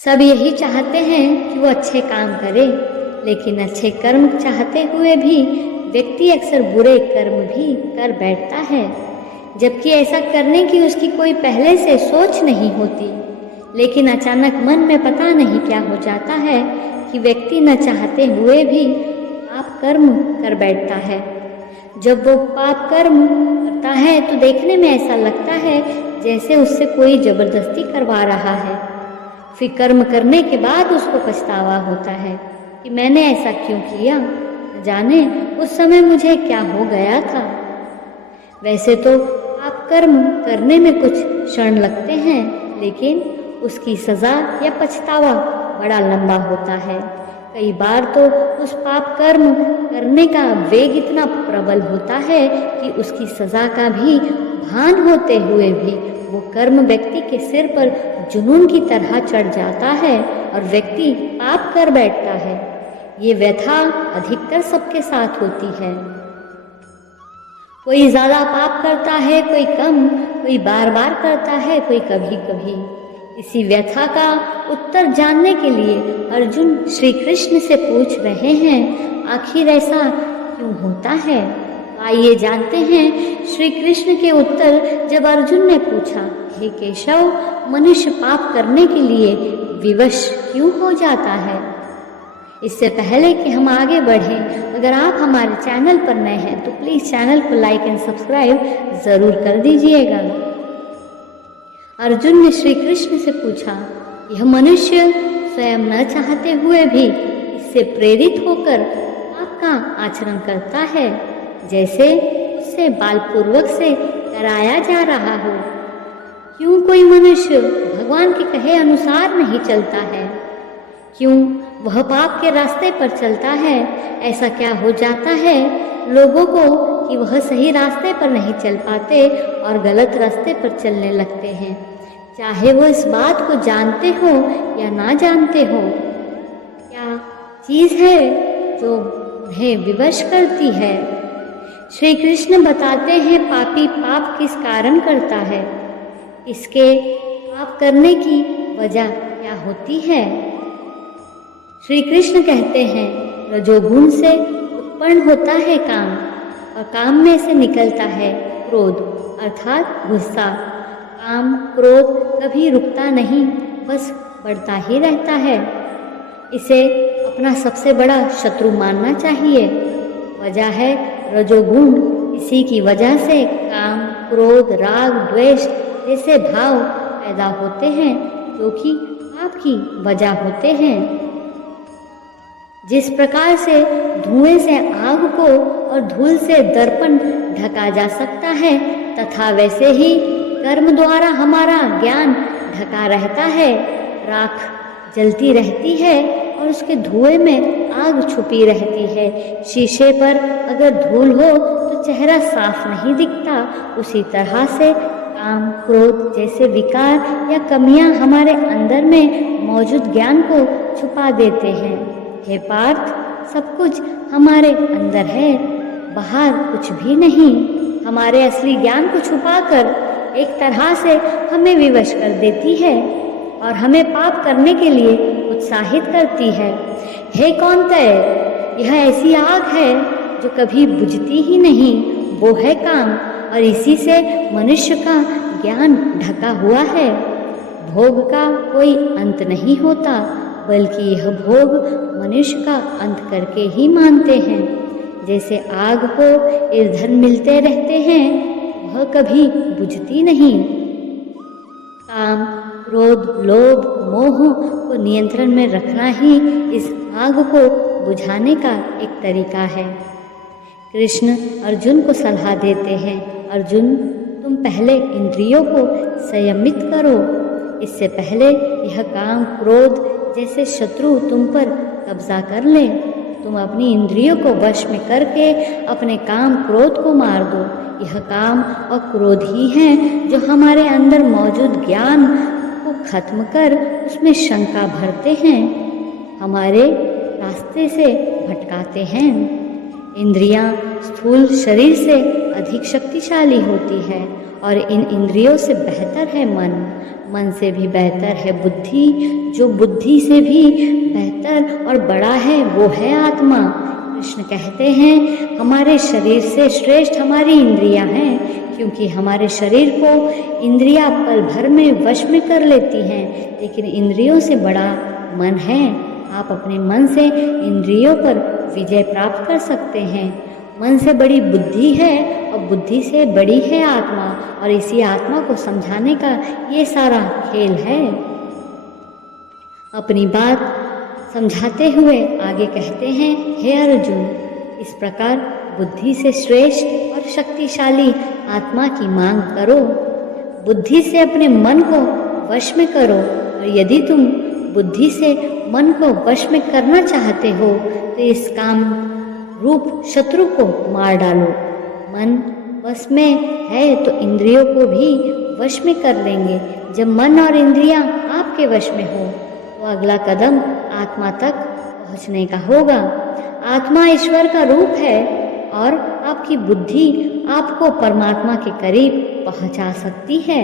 सब यही चाहते हैं कि वो अच्छे काम करे, लेकिन अच्छे कर्म चाहते हुए भी व्यक्ति अक्सर बुरे कर्म भी कर बैठता है, जबकि ऐसा करने की उसकी कोई पहले से सोच नहीं होती। लेकिन अचानक मन में पता नहीं क्या हो जाता है कि व्यक्ति न चाहते हुए भी पाप कर्म कर बैठता है। जब वो पाप कर्म करता है तो देखने में ऐसा लगता है जैसे उससे कोई जबरदस्ती करवा रहा है। फिर कर्म करने के बाद उसको पछतावा होता है कि मैंने ऐसा क्यों किया, न जाने उस समय मुझे क्या हो गया था। वैसे तो पाप कर्म करने में कुछ क्षण लगते हैं, लेकिन उसकी सजा या पछतावा बड़ा लंबा होता है। कई बार तो उस पाप कर्म करने का वेग इतना प्रबल होता है कि उसकी सजा का भी भान होते हुए भी वो कर्म व्यक्ति के सिर पर जुनून की तरह चढ़ जाता है और व्यक्ति पाप कर बैठता है। ये व्यथा अधिकतर सबके साथ होती है। कोई ज्यादा पाप करता है, कोई कम, कोई बार बार करता है, कोई कभी कभी। इसी व्यथा का उत्तर जानने के लिए अर्जुन श्री कृष्ण से पूछ रहे हैं, आखिर ऐसा क्यों होता है? आइए जानते हैं श्री कृष्ण के उत्तर। जब अर्जुन ने पूछा, हे केशव, मनुष्य पाप करने के लिए विवश क्यों हो जाता है? इससे पहले कि हम आगे बढ़ें, अगर आप हमारे चैनल पर नए हैं तो प्लीज़ चैनल को लाइक एंड सब्सक्राइब ज़रूर कर दीजिएगा। अर्जुन ने श्री कृष्ण से पूछा, यह मनुष्य स्वयं न चाहते हुए भी इससे प्रेरित होकर पाप का आचरण करता है, जैसे उससे बालपूर्वक से कराया जा रहा हो। क्यों कोई मनुष्य भगवान के कहे अनुसार नहीं चलता है? क्यों वह पाप के रास्ते पर चलता है? ऐसा क्या हो जाता है लोगों को कि वह सही रास्ते पर नहीं चल पाते और गलत रास्ते पर चलने लगते हैं, चाहे वो इस बात को जानते हो या ना जानते हो। क्या चीज़ है जो उन्हें विवश करती है? श्री कृष्ण बताते हैं, पापी पाप किस कारण करता है, इसके पाप करने की वजह क्या होती है। श्री कृष्ण कहते हैं, रजोगुण से उत्पन्न होता है काम, और काम में से निकलता है क्रोध अर्थात गुस्सा। काम क्रोध कभी रुकता नहीं, बस बढ़ता ही रहता है। इसे अपना सबसे बड़ा शत्रु मानना चाहिए। वजह है रजोगुण। इसी की वजह से काम, क्रोध, राग, द्वेष जैसे भाव पैदा होते हैं, जो कि पाप की वजह होते हैं। जिस प्रकार से धुएं से आग को और धूल से दर्पण ढका जा सकता है, तथा वैसे ही कर्म द्वारा हमारा ज्ञान ढका रहता है। राख जलती रहती है और उसके धुएं में आग छुपी रहती है। शीशे पर अगर धूल हो तो चेहरा साफ नहीं दिखता। उसी तरह से काम, क्रोध जैसे विकार या कमियां हमारे अंदर में मौजूद ज्ञान को छुपा देते हैं। हे पार्थ, सब कुछ हमारे अंदर है, बाहर कुछ भी नहीं। हमारे असली ज्ञान को छुपाकर एक तरह से हमें विवश कर देती है और हमें पाप करने के लिए उत्साहित करती है। हे कौन्तेय, यह ऐसी आग है जो कभी बुझती ही नहीं, वो है काम, और इसी से मनुष्य का ज्ञान ढका हुआ है। भोग का कोई अंत नहीं होता, बल्कि यह भोग मनुष्य का अंत करके ही मानते हैं। जैसे आग को ईंधन मिलते रहते हैं, वह कभी बुझती नहीं। काम, क्रोध, लोभ, मोह को नियंत्रण में रखना ही इस आग को बुझाने का एक तरीका है। कृष्ण अर्जुन को सलाह देते हैं, अर्जुन, तुम पहले इंद्रियों को संयमित करो, इससे पहले यह काम, क्रोध जैसे शत्रु तुम पर कब्जा कर ले। तुम अपनी इंद्रियों को वश में करके अपने काम, क्रोध को मार दो। यह काम और क्रोध ही हैं जो हमारे अंदर मौजूद ज्ञान को खत्म कर उसमें शंका भरते हैं, हमारे रास्ते से भटकाते हैं। इंद्रियां स्थूल शरीर से अधिक शक्तिशाली होती है और इन इंद्रियों से बेहतर है मन, मन से भी बेहतर है बुद्धि, जो बुद्धि से भी बेहतर और बड़ा है वो है आत्मा। कृष्ण कहते हैं हमारे शरीर से श्रेष्ठ हमारी इंद्रियां हैं, क्योंकि हमारे शरीर को इंद्रियां पल भर में वश में कर लेती हैं, लेकिन इंद्रियों से बड़ा मन है। आप अपने मन से इंद्रियों पर विजय प्राप्त कर सकते हैं। मन से बड़ी बुद्धि है और बुद्धि से बड़ी है आत्मा, और इसी आत्मा को समझाने का ये सारा खेल है। अपनी बात समझाते हुए आगे कहते हैं, हे अर्जुन, इस प्रकार बुद्धि से श्रेष्ठ और शक्तिशाली आत्मा की मांग करो। बुद्धि से अपने मन को वश में करो, और यदि तुम बुद्धि से मन को वश में करना चाहते हो तो इस काम रूप शत्रु को मार डालो। मन वश में है तो इंद्रियों को भी वश में कर लेंगे। जब मन और इंद्रियां आपके वश में हो तो अगला कदम आत्मा तक पहुंचने का होगा। आत्मा ईश्वर का रूप है और आपकी बुद्धि आपको परमात्मा के करीब पहुंचा सकती है।